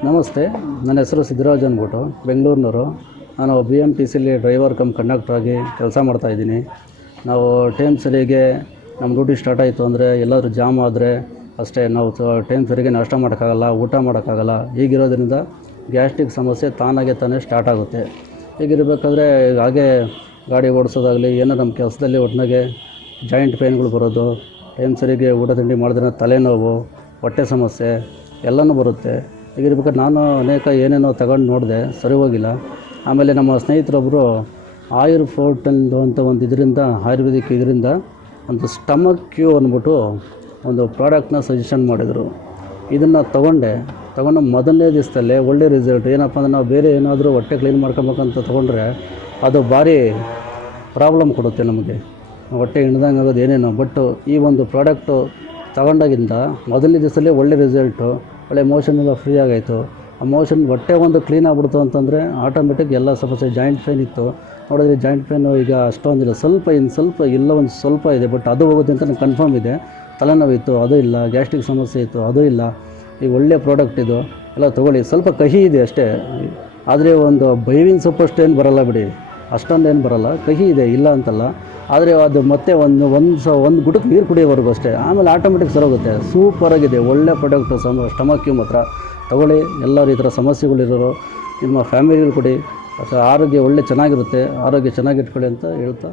ನಮಸ್ತೆ, ನನ್ನ ಹೆಸರು ಸಿದ್ದರಾಜ್ ಅಂದ್ಬಿಟ್ಟು ಬೆಂಗಳೂರಿನವರು. ನಾನು BMTCಲಿ ಡ್ರೈವರ್ ಕಮ್ ಕಂಡಕ್ಟರ್ ಆಗಿ ಕೆಲಸ ಮಾಡ್ತಾಯಿದ್ದೀನಿ. ನಾವು ಟೈಮ್ ಸರಿಗೆ ನಮ್ಮ ಡ್ಯೂಟಿ ಸ್ಟಾರ್ಟ್ ಆಯಿತು ಅಂದರೆ ಎಲ್ಲಾದರೂ ಜಾಮ್ ಆದರೆ ಅಷ್ಟೇ, ನಾವು ಟೈಮ್ ಸರಿಗೆ ನಾಷ್ಟ ಮಾಡೋಕ್ಕಾಗಲ್ಲ, ಊಟ ಮಾಡೋಕ್ಕಾಗಲ್ಲ. ಹೀಗಿರೋದ್ರಿಂದ ಗ್ಯಾಸ್ಟ್ರಿಕ್ ಸಮಸ್ಯೆ ತಾನೇ ಸ್ಟಾರ್ಟ್ ಆಗುತ್ತೆ. ಹೀಗಿರಬೇಕಾದ್ರೆ ಹಾಗೆ ಗಾಡಿ ಓಡಿಸೋದಾಗಲಿ ಏನೋ ನಮ್ಮ ಕೆಲಸದಲ್ಲಿ ಒಟ್ಟಿನಾಗೆ ಜಾಯಿಂಟ್ ಪೇನ್ಗಳು ಬರೋದು, ಟೈಮ್ ಸರಿಗೆ ಊಟ ತಿಂಡಿ ಮಾಡಿದ್ರೆ ತಲೆನೋವು, ಹೊಟ್ಟೆ ಸಮಸ್ಯೆ ಎಲ್ಲನೂ ಬರುತ್ತೆ. ಹೀಗಿರ್ಬೇಕಾದ್ರೆ ನಾನು ಏನೇನೋ ತಗೊಂಡು ನೋಡಿದೆ, ಸರಿ ಹೋಗಿಲ್ಲ. ಆಮೇಲೆ ನಮ್ಮ ಸ್ನೇಹಿತರೊಬ್ಬರು ಆಯುರ್ ಫೋರ್ಟೆಂದು ಅಂತ ಒಂದು ಇದರಿಂದ ಆಯುರ್ವೇದಿಕ್ ಇದರಿಂದ ಒಂದು ಸ್ಟಮಕ್ ಕ್ಯೂ ಅಂದ್ಬಿಟ್ಟು ಒಂದು ಪ್ರಾಡಕ್ಟ್ನ ಸಜೆಷನ್ ಮಾಡಿದರು. ಇದನ್ನು ತೊಗೊಂಡು ಮೊದಲನೇ ದಿವಸದಲ್ಲೇ ಒಳ್ಳೆ ರಿಸಲ್ಟ್. ಏನಪ್ಪ ಅಂದರೆ ನಾವು ಬೇರೆ ಏನಾದರೂ ಹೊಟ್ಟೆ ಕ್ಲೀನ್ ಮಾಡ್ಕೊಬೇಕಂತ ತೊಗೊಂಡ್ರೆ ಅದು ಭಾರಿ ಪ್ರಾಬ್ಲಮ್ ಕೊಡುತ್ತೆ ನಮಗೆ, ಹೊಟ್ಟೆ ಹಿಡ್ದಂಗೆ ಆಗೋದು ಏನೇನೋ. ಬಟ್ ಈ ಒಂದು ಪ್ರಾಡಕ್ಟು ತಗೊಂಡಾಗಿಂದ ಮೊದಲನೇ ದಿವಸದಲ್ಲೇ ಒಳ್ಳೆ ರಿಸಲ್ಟು, ಒಳ್ಳೆ ಮೋಷನ್ ಎಲ್ಲ ಫ್ರೀ ಆಗಾಯಿತು. ಆ ಮೋಷನ್ ಹೊಟ್ಟೆ ಒಂದು ಕ್ಲೀನ್ ಆಗಿಬಿಡ್ತು ಅಂತಂದರೆ ಆಟೋಮೆಟಿಕ್ ಎಲ್ಲ ಸಮಸ್ಯೆ. ಜಾಯಿಂಟ್ ಪೇನ್ ಇತ್ತು ನೋಡಿದ್ರೆ, ಜಾಯಿಂಟ್ ಪೇನು ಈಗ ಅಷ್ಟೊಂದಿಲ್ಲ, ಸ್ವಲ್ಪ ಇದೆ. ಬಟ್ ಅದು ಹೋಗುತ್ತೆ ಅಂತ ನನಗೆ ಕನ್ಫರ್ಮ್ ಇದೆ. ತಲೆನೋವಿತ್ತು, ಅದು ಇಲ್ಲ. ಗ್ಯಾಸ್ಟ್ರಿಕ್ ಸಮಸ್ಯೆ ಇತ್ತು, ಅದು ಇಲ್ಲ. ಈ ಒಳ್ಳೆ ಪ್ರಾಡಕ್ಟ್ ಇದು, ಎಲ್ಲ ತೊಗೊಳ್ಳಿ. ಸ್ವಲ್ಪ ಕಹಿ ಇದೆ ಅಷ್ಟೇ, ಆದರೆ ಒಂದು ಬೇವಿನ ಸೊಪ್ಪು ಅಷ್ಟೇನು ಬರೋಲ್ಲ ಬಿಡಿ, ಅಷ್ಟೊಂದೇನು ಬರೋಲ್ಲ. ಕಹಿ ಇದೆ, ಇಲ್ಲ ಅಂತಲ್ಲ. ಆದರೆ ಅದು ಮತ್ತೆ ಒಂದು ಗುಟಕ್ಕೆ ನೀರು ಕುಡಿಯೋವರೆಗೂ ಅಷ್ಟೇ, ಆಮೇಲೆ ಆಟೋಮೆಟಿಕ್ ಸರೋಗುತ್ತೆ. ಸೂಪರಾಗಿದೆ, ಒಳ್ಳೆ ಪ್ರಾಡಕ್ಟು. ಸ್ಟಮಕ್ ಕ್ಯೂ ಮಾತ್ರ ತೊಗೊಳ್ಳಿ. ಎಲ್ಲರೂ ಈ ಥರ ಸಮಸ್ಯೆಗಳಿರೋರು ನಿಮ್ಮ ಫ್ಯಾಮಿಲಿಗಳು ಕೊಡಿ. ಆರೋಗ್ಯ ಚೆನ್ನಾಗಿರುತ್ತೆ. ಆರೋಗ್ಯ ಚೆನ್ನಾಗಿಟ್ಕೊಳ್ಳಿ ಅಂತ ಹೇಳ್ತಾ